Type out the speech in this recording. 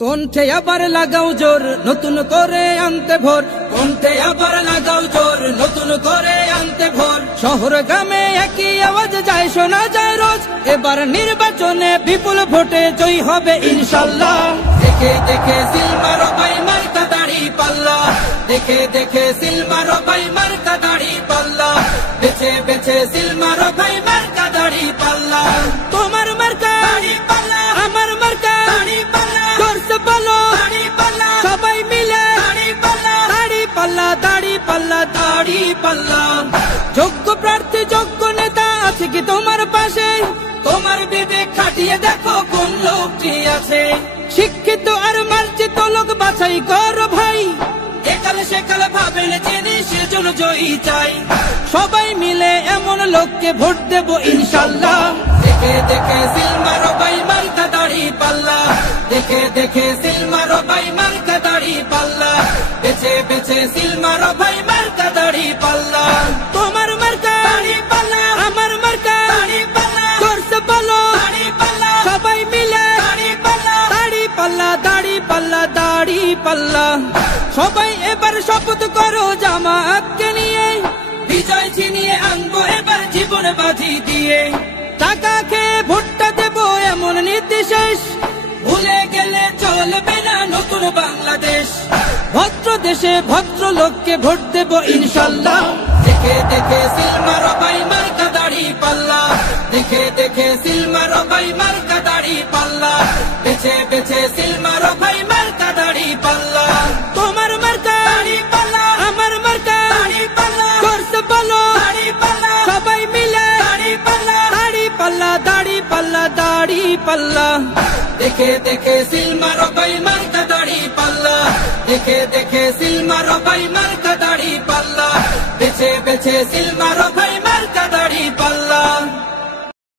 কণ্ঠে আবার লাগাও জোর নতুন করে আনতে ভোর, কণ্ঠে আবার লাগাও জোর নতুন করে আনতে ভোর। শহর গ্রামে একই আওয়াজ যায় শোনা যায় রোজ, এবার নির্বাচনে বিপুল ভোটে জয়ী হবে ইনশাল্লাহ। দেখে দেখে সিল মারো ভাই মার্কা দাড়ি পাল্লা, দেখে দেখে সিল মারো ভাই মার্কা দাড়ি পাল্লা, বেছে বেছে সিল মারো ভাই মার্কা দাড়ি পাল্লা। তোমার মার্কা দাড়ি পাল্লা, আমার মার্কা দাড়ি পাল্লা, জোরসে বলো দাড়ি পাল্লা, সবাই মিলে দাড়ি পাল্লা, দাড়ি পাল্লা, দাড়ি পাল্লা, দাড়ি পাল্লা। যোগ্য প্রার্থী যোগ্য নেতা আছে কি তোমার পাশে? তোমার বিবেক খাটিয়ে দেখো কোন লোকটি আছে। শিক্ষিত আর মার্জিত লোক বাছাই করো ভাই, একালে সেকালে ভাবেন জেনে সেজন্য জয়ী চাই। সবাই মিলে এমন লোককে ভোট দেব ইনশাল্লাহ। দেখে দেখে সিল মারো ভাই মার্কা দাড়ি পাল্লা, দেখে দেখে সিল মারো ভাই মার্কা দাড়ি পাল্লা, বেছে বেছে সিল মারো ভাই মার্কা দাড়ি পাল্লা। তোমার মার্কা দাড়ি পাল্লা, আমার মার্কা দাড়ি পাল্লা, জোরসে বলো দাড়ি পাল্লা, সবাই মিলে দাড়ি পাল্লা, দাড়ি পাল্লা, দাড়ি পাল্লা, দাড়ি পাল্লা। সবাই এবার শপথ করো জামাতকে নিয়ে, বিজয় ছিনিয়ে আনবো এবার জীবন বাজি দিয়ে। টাকা খেয়ে ভোটটা দেবো এমন নীতি শেষ, ভুলে গেলে চলবে না নতুন বাংলাদেশ। ভদ্র দেশে ভদ্র লোককে ভোট দেব ইনশাল্লাহ। দেখে দেখে সিল মারো ভাই মার্কা দাড়ি পাল্লা, দেখে দেখে সিল মারো ভাই মার্কা দাড়ি পাল্লা, বেছে বেছে সিল মারো ভাই মার্কা দাড়ি পাল্লা। তোমার মার্কা দাড়ি পাল্লা, আমার মার্কা দাড়ি পাল্লা, জোরসে বলো দাড়ি পাল্লা, সবাই মিলে দাড়ি পাল্লা, দাড়ি পাল্লা, দাড়ি পাল্লা, দাড়ি পাল্লা। দেখে দেখে সিল মারো ভাই মার্কা দাড়ি পাল্লা, দেখে দেখে সিল মারো ভাই মার্কা দাড়ি পাল্লা, বেছে বেছে সিল মারো ভাই